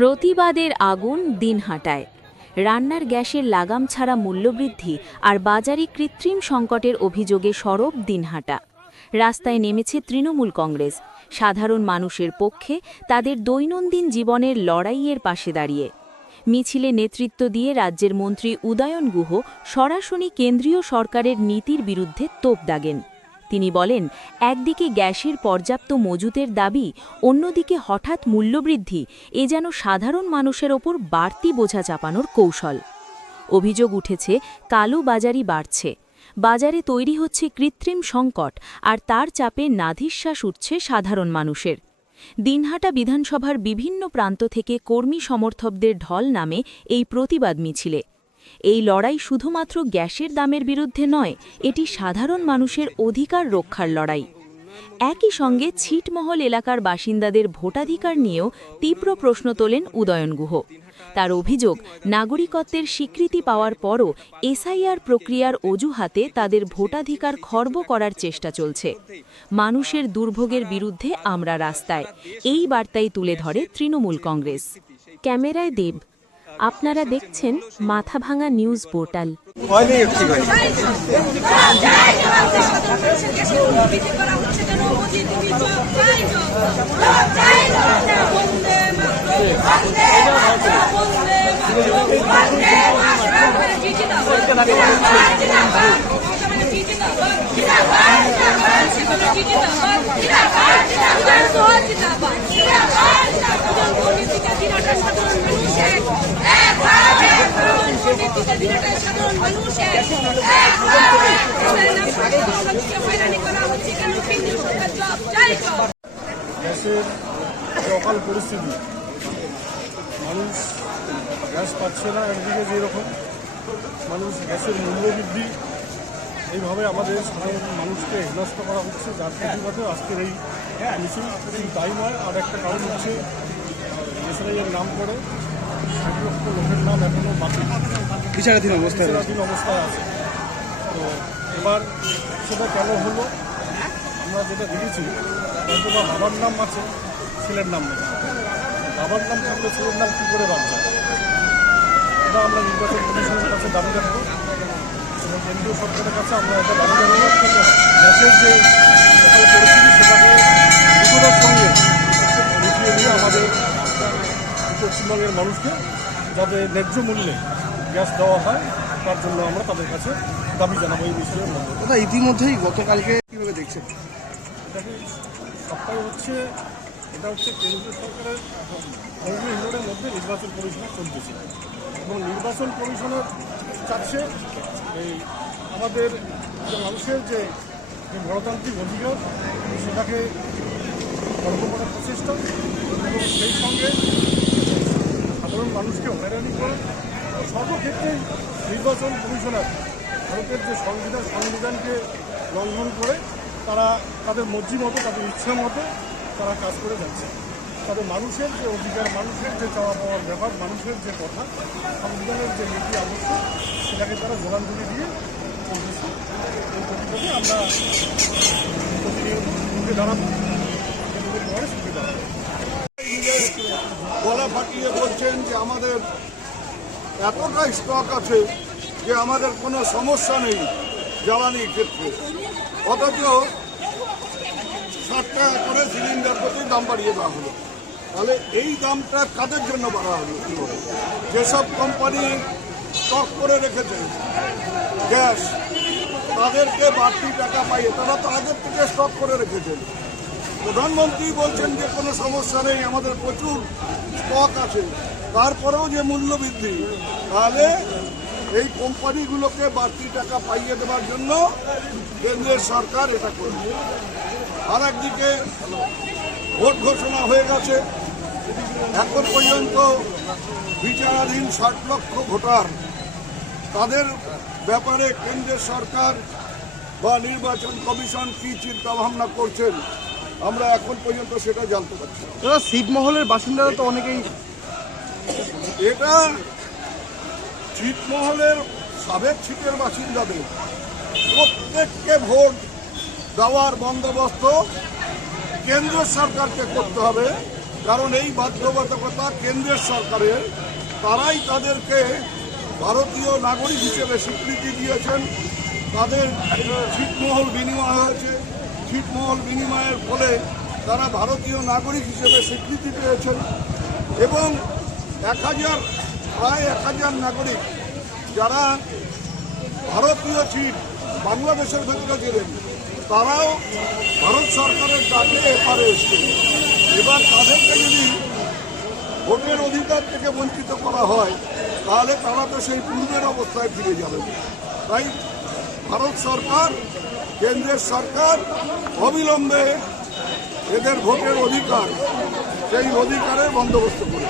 প্রতিবাদের আগুন দিনহাটায়। রান্নার গ্যাসের লাগাম ছাড়া মূল্যবৃদ্ধি আর বাজারে কৃত্রিম সংকটের অভিযোগে সরব দিনহাটা। রাস্তায় নেমেছে তৃণমূল কংগ্রেস, সাধারণ মানুষের পক্ষে তাদের দৈনন্দিন জীবনের লড়াইয়ের পাশে দাঁড়িয়ে। মিছিলে নেতৃত্ব দিয়ে রাজ্যের মন্ত্রী উদয়ন গুহ সরাসরি কেন্দ্রীয় সরকারের নীতির বিরুদ্ধে তোপ দাগেন। তিনি বলেন, একদিকে গ্যাসের পর্যাপ্ত মজুতের দাবি, অন্যদিকে হঠাৎ মূল্যবৃদ্ধি, এ যেন সাধারণ মানুষের ওপর বাড়তি বোঝা চাপানোর কৌশল। অভিযোগ উঠেছে, কালো বাজারি বাড়ছে, বাজারে তৈরি হচ্ছে কৃত্রিম সংকট, আর তার চাপে নাধিশ্বাস উঠছে সাধারণ মানুষের। দিনহাটা বিধানসভার বিভিন্ন প্রান্ত থেকে কর্মী সমর্থকদের ঢল নামে এই প্রতিবাদ মিছিলে। এই লড়াই শুধুমাত্র গ্যাসের দামের বিরুদ্ধে নয়, এটি সাধারণ মানুষের অধিকার রক্ষার লড়াই। একই সঙ্গে ছিটমহল এলাকার বাসিন্দাদের ভোটাধিকার নিয়েও তীব্র প্রশ্ন তোলেন উদয়ন গুহ। তার অভিযোগ, নাগরিকত্বের স্বীকৃতি পাওয়ার পরও এসআইআর প্রক্রিয়ার অজুহাতে তাদের ভোটাধিকার খর্ব করার চেষ্টা চলছে। মানুষের দুর্ভোগের বিরুদ্ধে আমরা রাস্তায়, এই বার্তাই তুলে ধরে তৃণমূল কংগ্রেস। ক্যামেরায় দেব, আপনারা দেখছেন মাথাভাঙা নিউজ পোর্টাল। গ্যাসের অকাল পরিস্থিতি, মানুষ গ্যাস পাচ্ছে না, একদিকে যেরকম মানুষ গ্যাসের মূল্যবৃদ্ধি, এইভাবে আমাদের সাধারণ মানুষকে হেনস্থ করা হচ্ছে, যার প্রতিবাদে আজকের এই মিছিল। শুধু তাই নয়, আর একটা কারণ হচ্ছে এসআইআর নাম করে 60 লক্ষ লোকের নাম এখনও বাকি বিচারাধীন অবস্থায় আছে। তো এবার সেটা কেন হলো, আমরা যেটা দেখেছি, হয়তো বা বাবার নাম আছে, ছেলের নাম নেই। বাবার নাম থাকলে ছেলের নাম কী করে বাদ যায়? এটা আমরা নির্বাচন কমিশনের কাছে দাবি রাখবো এবং কেন্দ্রীয় সরকারের কাছে আমরা এটা দাবি রাখবো। গ্যাসের যে পরিস্থিতি, সেটাকে দ্রুততার সঙ্গে উঠিয়ে নিয়ে আমাদের পশ্চিমবঙ্গের মানুষকে যাতে ন্যায্য মূল্যে গ্যাস দেওয়া হয়, তার জন্য আমরা তাদের কাছে দাবি জানাবো এই বিষয়ে। ওটা ইতিমধ্যেই গতকালকে কীভাবে দেখছেন? এটাকে সবটাই হচ্ছে, এটা হচ্ছে কেন্দ্রীয় সরকারের কর্মী হিসেবের মধ্যে নির্বাচন কমিশনার চলতেছে এবং নির্বাচন কমিশনার চাচ্ছে এই আমাদের মানুষের যে গণতান্ত্রিক অধিকার, সেটাকে খর্ব করার প্রচেষ্টা এবং সেই সঙ্গে সাধারণ মানুষকে হয়রানি করে। সর্বক্ষেত্রেই নির্বাচন কমিশনার ভারতের যে সংবিধানকে লঙ্ঘন করে তারা তাদের মর্জি মতো, তাদের ইচ্ছা মতো তারা কাজ করে যাচ্ছে। তবে মানুষের যে অধিকার, মানুষের যে চাওয়া পাওয়ার ব্যাপার, মানুষের যে কথা, সংবিধানের যে নীতি আদর্শ, সেটাকে তারা জোরানগুলি দিয়ে চলতেছে। এই প্রতিবাদে আমরা প্রতিনিয়ত মুখে দাঁড়াবো, পরে সুখে দাঁড়াবো। গলা ফাটিয়ে বলছেন যে আমাদের এতটা স্টক আছে যে আমাদের কোনো সমস্যা নেই জ্বালানির ক্ষেত্রে, অথচ 60 টাকা করে সিলিন্ডার প্রতি দাম বাড়িয়ে দেওয়া হলো। তাহলে এই দামটা কাদের জন্য বাড়া হলো? যেসব কোম্পানি স্টক করে রেখেছে গ্যাস, তাদেরকে বাড়তি টাকা পাইয়ে, তারা তো আগের থেকে স্টক করে রেখেছেন। প্রধানমন্ত্রী বলছেন যে কোনো সমস্যা নেই, আমাদের প্রচুর স্টক আছে, তারপরেও যে মূল্য বৃদ্ধি, তাহলে এই কোম্পানিগুলোকে বাড়তি টাকা পাইয়ে দেওয়ার জন্য কেন্দ্রের সরকার এটা করবে। আর একদিকে ভোট ঘোষণা হয়ে গেছে, এখন পর্যন্ত বিচারাধীন 60 লক্ষ ভোটার, তাদের ব্যাপারে কেন্দ্রের সরকার বা নির্বাচন কমিশন কী চিন্তাভাবনা করছেন আমরা এখন পর্যন্ত সেটা জানতে পারছি। ছিটমহলের বাসিন্দারা তো অনেকেই, এটা ছিটমহলের সাবেক ছিটের বাসিন্দাদের প্রত্যেককে ভোট দেওয়ার বন্দোবস্ত কেন্দ্র সরকারকে করতে হবে, কারণ এই বাধ্যবাধকতা কেন্দ্রের সরকারের, তারাই তাদেরকে ভারতীয় নাগরিক হিসেবে স্বীকৃতি দিয়েছেন। তাদের ছিটমহল বিনিময় হয়েছে, ছিটমহল বিনিময়ের ফলে তারা ভারতীয় নাগরিক হিসেবে স্বীকৃতি পেয়েছেন এবং প্রায় 1000 নাগরিক যারা ভারতীয় ছিট বাংলাদেশের ভেতরে ছিলেন, তারাও ভারত সরকারের ডাকে এপারে এসছেন। এবার তাদেরকে যদি ভোটের অধিকার থেকে বঞ্চিত করা হয়, তাহলে তারা তো সেই পূর্বের অবস্থায় ফিরে যাবে। তাই ভারত সরকার, কেন্দ্রের সরকার অবিলম্বে এদের ভোটের অধিকার, সেই অধিকারের বন্দোবস্ত করে।